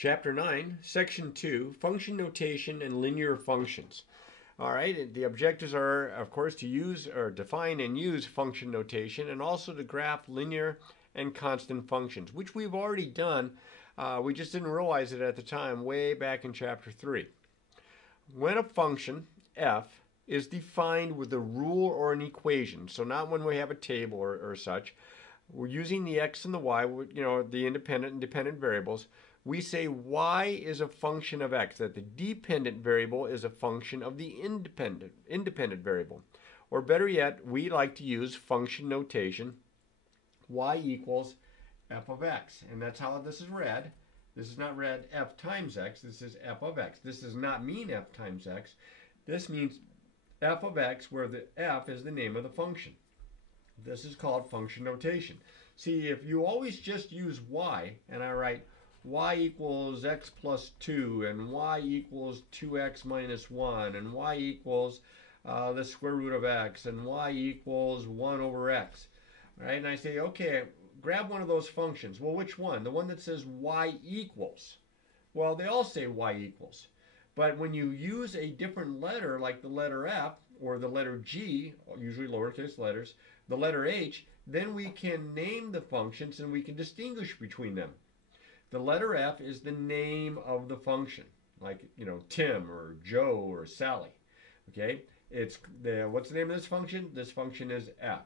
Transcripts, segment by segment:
Chapter 9, Section 2, Function Notation and Linear Functions. All right, the objectives are, of course, to use or define and use function notation and also to graph linear and constant functions, which we've already done. We just didn't realize it at the time, way back in Chapter 3. When a function, f, is defined with a rule or an equation, so not when we have a table or such, we're using the x and the y, the independent and dependent variables. We say y is a function of x, that the dependent variable is a function of the independent variable. Or better yet, we like to use function notation, y equals f of x. And that's how this is read. This is not read f times x, this is f of x. This does not mean f times x. This means f of x, where the f is the name of the function. This is called function notation. See, if you always just use y, and I write y equals x plus 2, and y equals 2x minus 1, and y equals the square root of x, and y equals 1 over x. All right, and I say, okay, grab one of those functions. Well, which one? The one that says y equals. Well, they all say y equals. But when you use a different letter, like the letter F or the letter G, usually lowercase letters, the letter H, then we can name the functions and we can distinguish between them. The letter F is the name of the function, like, Tim or Joe or Sally. Okay? What's the name of this function? This function is F.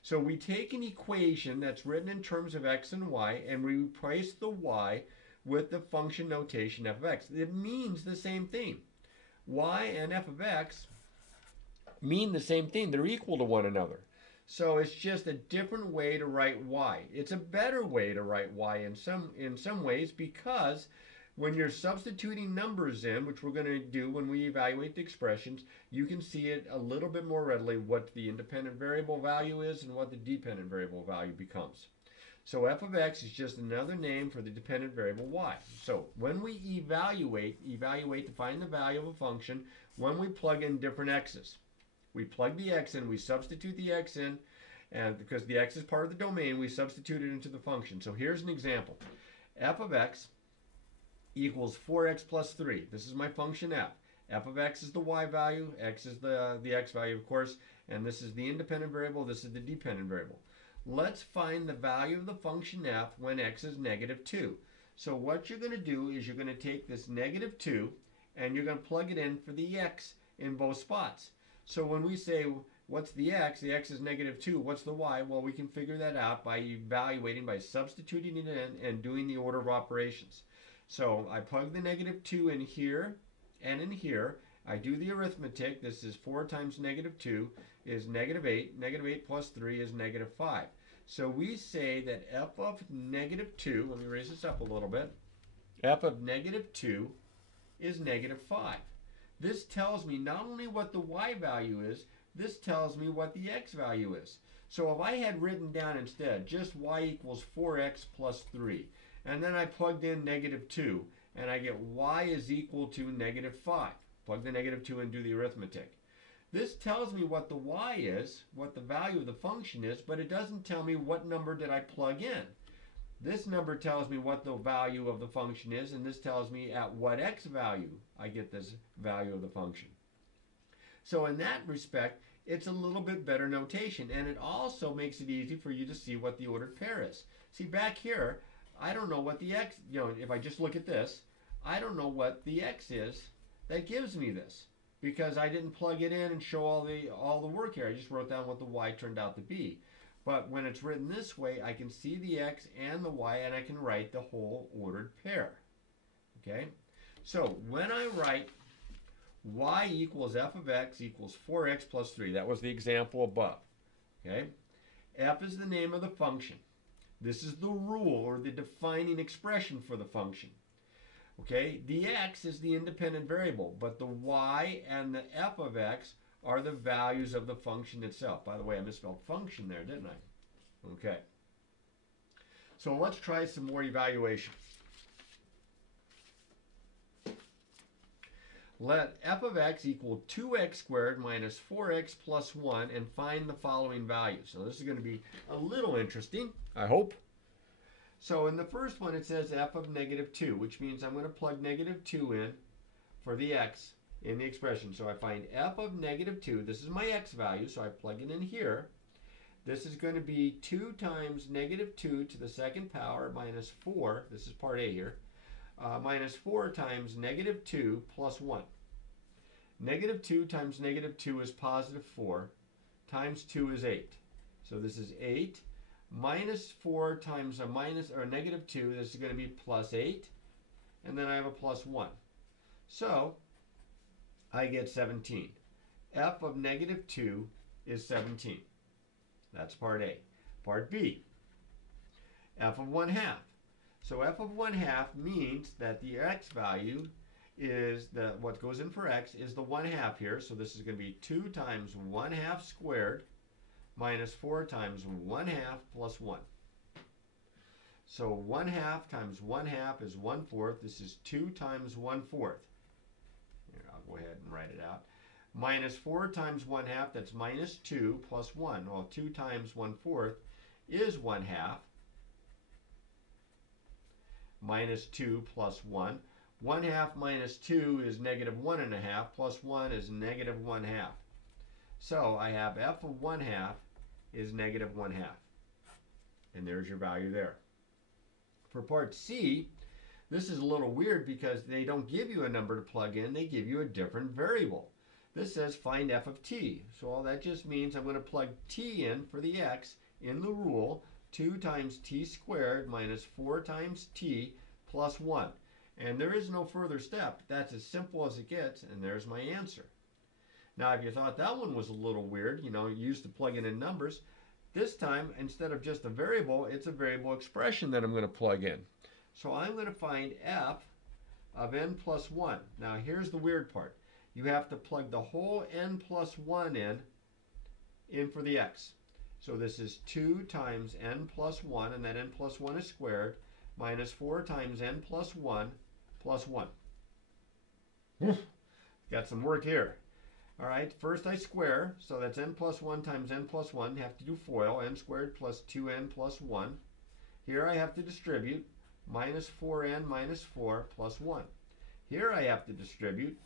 So we take an equation that's written in terms of x and y and we replace the y with the function notation f of x. It means the same thing. Y and f of x mean the same thing. They're equal to one another. So it's just a different way to write y. It's a better way to write y in some ways, because when you're substituting numbers in, which we're going to do when we evaluate the expressions, you can see it a little bit more readily what the independent variable value is and what the dependent variable value becomes. So f of x is just another name for the dependent variable y. So when we evaluate to find the value of a function, when we plug in different x's. We plug the x in, we substitute the x in, and because the x is part of the domain, we substitute it into the function. So here's an example. F of x equals 4x plus 3. This is my function f. F of x is the y value, x is the x value, of course, and this is the independent variable, this is the dependent variable. Let's find the value of the function f when x is negative 2. So what you're going to do is you're going to take this negative 2 and you're going to plug it in for the x in both spots. So when we say, what's the x is negative 2, what's the y? Well, we can figure that out by evaluating, by substituting it in and doing the order of operations. So I plug the negative 2 in here and in here. I do the arithmetic. This is 4 times negative 2 is negative 8. Negative 8 plus 3 is negative 5. So we say that f of negative 2, let me raise this up a little bit, f of negative 2 is negative 5. This tells me not only what the y value is, this tells me what the x value is. So if I had written down instead just y equals 4x plus 3, and then I plugged in negative 2, and I get y is equal to negative 5. Plug the negative 2 and do the arithmetic. This tells me what the y is, what the value of the function is, but it doesn't tell me what number did I plug in. This number tells me what the value of the function is, and this tells me at what x value I get this value of the function. So in that respect, it's a little bit better notation, and it also makes it easy for you to see what the ordered pair is. See, back here, I don't know what the x, if I just look at this, I don't know what the x is that gives me this, because I didn't plug it in and show all the work here. I just wrote down what the y turned out to be. But when it's written this way, I can see the x and the y, and I can write the whole ordered pair. Okay? So when I write y equals f of x equals 4x plus 3, that was the example above. Okay? F is the name of the function. This is the rule or the defining expression for the function. Okay? The x is the independent variable, but the y and the f of x are the values of the function itself. By the way, I misspelled function there, didn't I? Okay. So let's try some more evaluation. Let f of x equal 2x squared minus 4x plus 1 and find the following values. So this is going to be a little interesting, I hope. So in the first one, it says f of negative 2, which means I'm going to plug negative 2 in for the x in the expression. So I find f of negative 2. This is my x value, so I plug it in here. This is going to be 2 times negative 2 to the second power minus 4. This is part A here. Minus 4 times negative 2 plus 1. Negative 2 times negative 2 is positive 4. Times 2 is 8. So this is 8. Minus 4 times a minus or a negative 2, this is going to be plus 8. And then I have a plus 1. So I get 17. F of negative 2 is 17. That's part A. Part B, f of 1/2. So f of 1/2 means that the x value is what goes in for x is the 1/2 here. So this is going to be 2 times 1/2 squared minus 4 times 1/2 plus 1. So 1/2 times 1/2 is 1/4. This is 2 times 1/4. Here, I'll go ahead and write it out. Minus 4 times 1/2, that's minus 2 plus 1. Well, 2 times 1/4 is 1/2. Minus 2 plus 1. 1/2 minus 2 is negative 1/2, plus 1 is negative 1/2. So I have f of 1/2 is negative 1/2. And there's your value there. For part C, this is a little weird because they don't give you a number to plug in, they give you a different variable. This says find f of t. So all that just means I'm going to plug t in for the x in the rule. 2 times t squared minus 4 times t plus 1. And there is no further step. That's as simple as it gets, and there's my answer. Now, if you thought that one was a little weird, you used to plugging in numbers, this time, instead of just a variable, it's a variable expression that I'm going to plug in. So I'm going to find f of n plus 1. Now, here's the weird part. You have to plug the whole n plus 1 in for the x. So this is 2 times n plus 1, and that n plus 1 is squared, minus 4 times n plus 1 plus 1. Got some work here. All right, first I square, so that's n plus 1 times n plus 1. Have to do FOIL, n squared plus 2n plus 1. Here I have to distribute, minus 4n minus 4 plus 1. Here I have to distribute,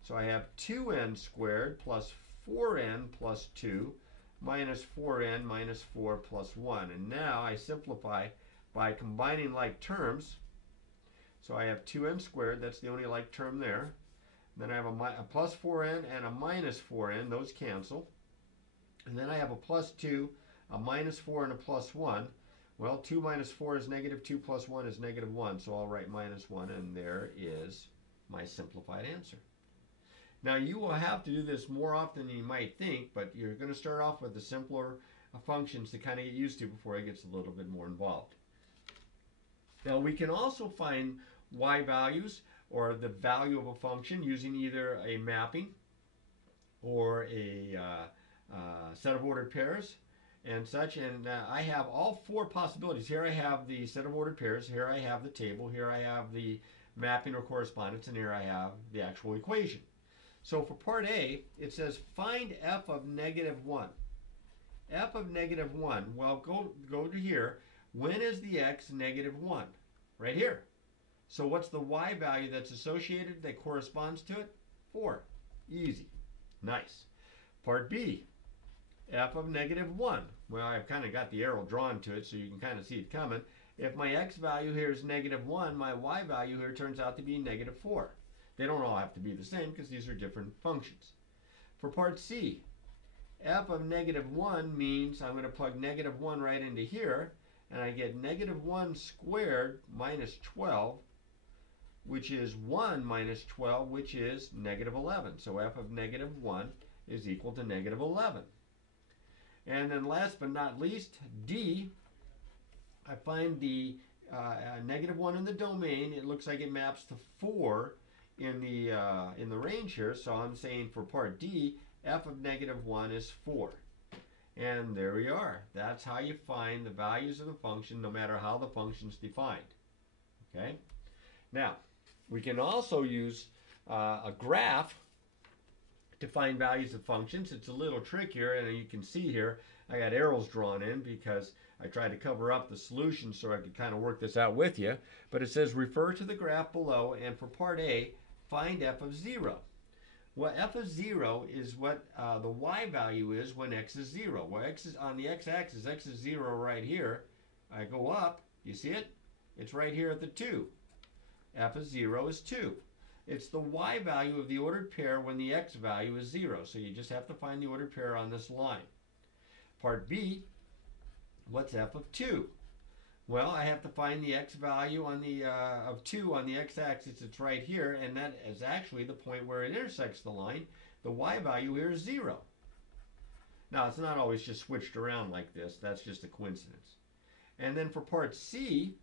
so I have 2n squared plus 4n plus 2 minus 4n minus 4 plus 1. And now I simplify by combining like terms. So I have 2n squared, that's the only like term there. Then I have a plus 4n and a minus 4n, those cancel. And then I have a plus 2, a minus 4, and a plus 1. Well, 2 minus 4 is negative 2 plus 1 is negative 1, so I'll write minus 1, and there is my simplified answer. Now, you will have to do this more often than you might think, but you're going to start off with the simpler functions to kind of get used to before it gets a little bit more involved. Now, we can also find y values or the value of a function using either a mapping or a set of ordered pairs and such. And I have all 4 possibilities. Here I have the set of ordered pairs. Here I have the table. Here I have the mapping or correspondence. And here I have the actual equation. So for part A, it says find f of negative 1. F of negative 1. Well, go to here. When is the x negative 1? Right here. So what's the y value that's associated that corresponds to it? 4. Easy. Nice. Part B, f of negative 1. Well, I've kind of got the arrow drawn to it so you can kind of see it coming. If my x value here is negative 1, my y value here turns out to be negative 4. They don't all have to be the same because these are different functions. For part C, f of negative 1 means I'm going to plug negative 1 right into here, and I get negative 1 squared minus 12, which is 1 minus 12, which is negative 11. So f of negative 1 is equal to negative 11. And then last but not least, D, I find the negative 1 in the domain. It looks like it maps to 4 in the range here. So I'm saying for part D, f of negative 1 is 4. And there we are. That's how you find the values of the function no matter how the function's defined. Okay? Now, we can also use a graph to find values of functions. It's a little trickier, and you can see here I got arrows drawn in because I tried to cover up the solution so I could kind of work this out with you. But it says refer to the graph below, and for part A, find f of 0. Well, f of 0 is what the y value is when x is 0. Well, x is on the x-axis, x is 0 right here. I go up, you see it? It's right here at the 2. F of 0 is 2. It's the y value of the ordered pair when the x value is 0. So you just have to find the ordered pair on this line. Part B, what's f of 2? Well, I have to find the x value on the of 2 on the x-axis. It's right here, and that is actually the point where it intersects the line. The y value here is 0. Now, it's not always just switched around like this. That's just a coincidence. And then for part C,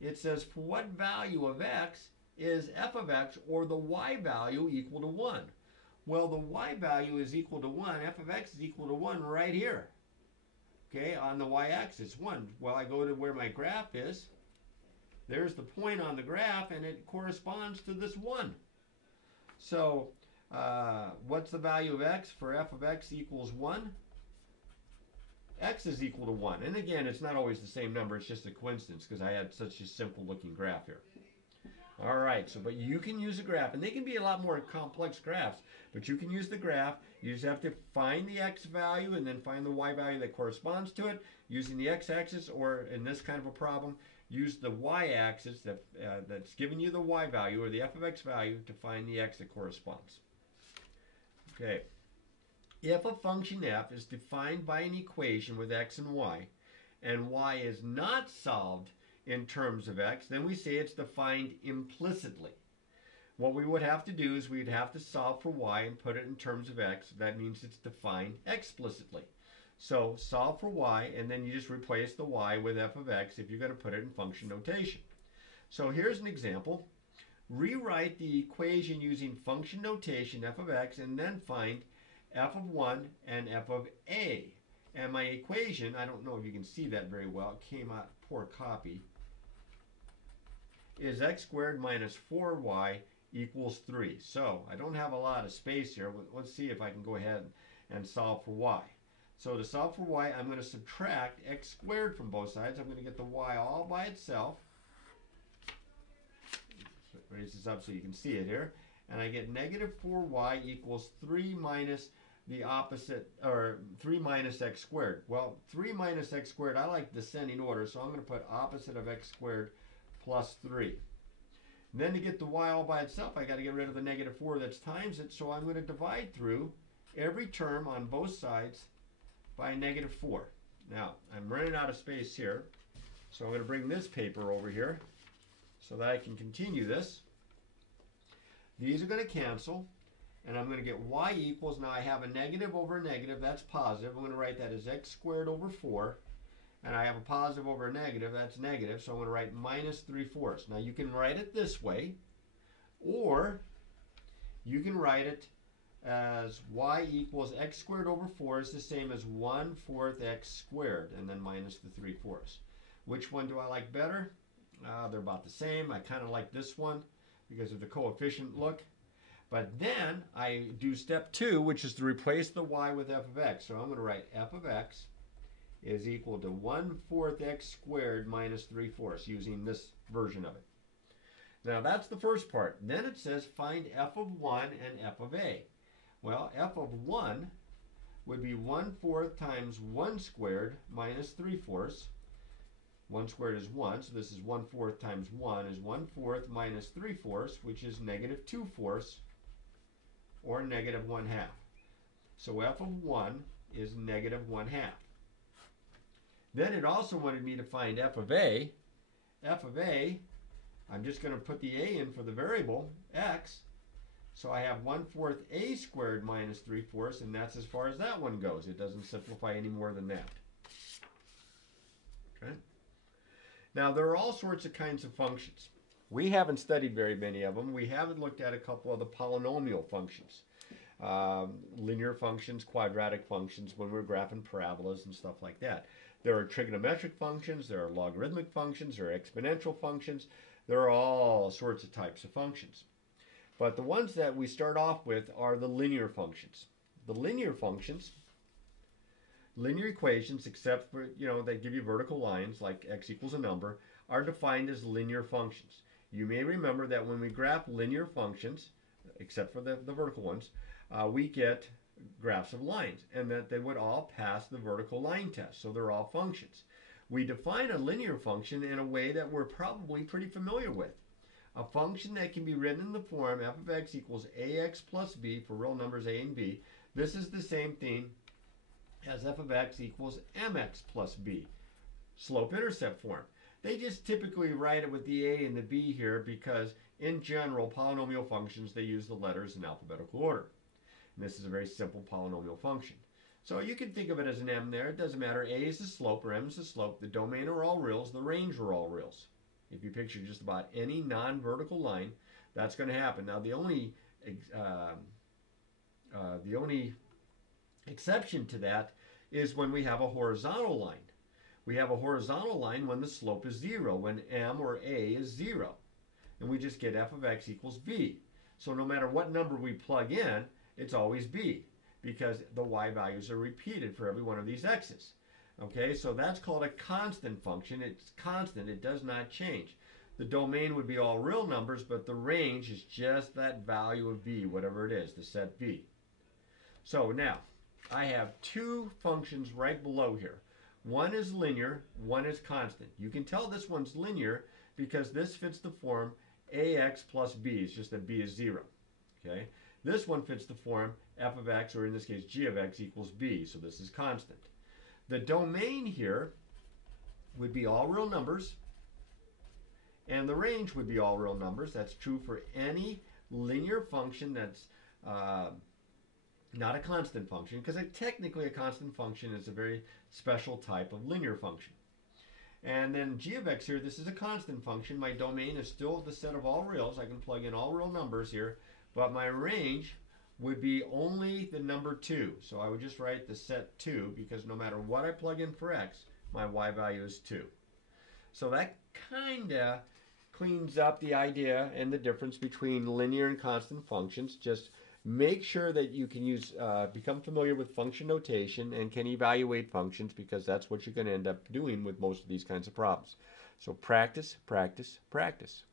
it says for what value of x is f of x or the y value equal to 1? Well, the y value is equal to 1. F of x is equal to 1 right here. Okay, on the y-axis, 1. Well, I go to where my graph is. There's the point on the graph, and it corresponds to this 1. So, what's the value of x for f of x equals 1? X is equal to 1. And again, it's not always the same number. It's just a coincidence because I had such a simple-looking graph here. All right, so but you can use a graph, and they can be a lot more complex graphs, but you can use the graph. You just have to find the x value and then find the y value that corresponds to it using the x-axis, or in this kind of a problem, use the y-axis that's giving you the y value or the f of x value to find the x that corresponds. Okay. If a function f is defined by an equation with x and y is not solved in terms of x, then we say it's defined implicitly. What we would have to do is we'd have to solve for y and put it in terms of x. That means it's defined explicitly. So solve for y, and then you just replace the y with f of x if you're going to put it in function notation. So here's an example. Rewrite the equation using function notation f of x and then find f of 1 and f of a. And my equation, I don't know if you can see that very well, it came out poor copy, is x squared minus 4y equals 3. So I don't have a lot of space here. Let's see if I can go ahead and solve for y. So to solve for y, I'm going to subtract x squared from both sides. I'm going to get the y all by itself. Raise this up so you can see it here. And I get negative 4y equals 3 minus the opposite, or 3 minus x squared. Well, 3 minus x squared, I like descending order, so I'm going to put opposite of x squared plus 3. And then to get the y all by itself, I got to get rid of the negative 4 that's times it, so I'm going to divide through every term on both sides by negative 4. Now, I'm running out of space here, so I'm going to bring this paper over here so that I can continue this. These are going to cancel, and I'm going to get y equals, now I have a negative over a negative, that's positive. I'm going to write that as x squared over 4. And I have a positive over a negative, that's negative, so I'm going to write minus 3/4. Now you can write it this way, or you can write it as y equals x squared over 4 is the same as 1/4 x squared, and then minus the 3/4. Which one do I like better? They're about the same. I kind of like this one because of the coefficient look. But then I do step 2, which is to replace the y with f of x. So I'm going to write f of x is equal to 1/4 x squared minus 3/4 using this version of it. Now that's the first part. Then it says find f of 1 and f of a. Well, f of 1 would be 1/4 times 1 squared minus 3/4. 1 squared is 1, so this is 1/4 times 1 is 1/4 minus 3/4, which is negative 2/4, or negative 1/2. So f of 1 is negative 1/2. Then it also wanted me to find f of a. F of a, I'm just going to put the a in for the variable, x. So I have 1/4 a squared minus 3/4, and that's as far as that one goes. It doesn't simplify any more than that. Okay. Now there are all sorts of kinds of functions. We haven't studied very many of them. We haven't looked at a couple of the polynomial functions. Linear functions, quadratic functions, when we're graphing parabolas and stuff like that. There are trigonometric functions, there are logarithmic functions, there are exponential functions. There are all sorts of types of functions. But the ones that we start off with are the linear functions. The linear functions, Linear equations, except for, they give you vertical lines like x equals a number, are defined as linear functions. You may remember that when we graph linear functions, except for the vertical ones, we get graphs of lines, and that they would all pass the vertical line test, so they're all functions. We define a linear function in a way that we're probably pretty familiar with. A function that can be written in the form f of x equals ax plus b for real numbers a and b. This is the same thing as f of x equals mx plus b, slope-intercept form. They just typically write it with the a and the b here because, in general, polynomial functions, they use the letters in alphabetical order. And this is a very simple polynomial function. So you can think of it as an m there. It doesn't matter. A is the slope or m is the slope. The domain are all reals. The range are all reals. If you picture just about any non-vertical line, that's going to happen. Now, the only exception to that is when we have a horizontal line. We have a horizontal line when the slope is 0, when m or a is 0. And we just get f of x equals b. So no matter what number we plug in, it's always b, because the y values are repeated for every one of these x's. Okay, so that's called a constant function. It's constant. It does not change. The domain would be all real numbers, but the range is just that value of b, whatever it is, the set b. So now, I have two functions right below here. One is linear, one is constant. You can tell this one's linear because this fits the form ax plus b. It's just that b is 0. Okay? This one fits the form f of x, or in this case g of x, equals b. So this is constant. The domain here would be all real numbers, and the range would be all real numbers. That's true for any linear function that's not a constant function, because technically a constant function is a very special type of linear function. And then g of x here, this is a constant function. My domain is still the set of all reals. I can plug in all real numbers here, but my range would be only the number 2. So I would just write the set 2, because no matter what I plug in for x, my y value is 2. So that kind of cleans up the idea and the difference between linear and constant functions. Just make sure that you can become familiar with function notation and can evaluate functions, because that's what you're going to end up doing with most of these kinds of problems. So practice, practice, practice.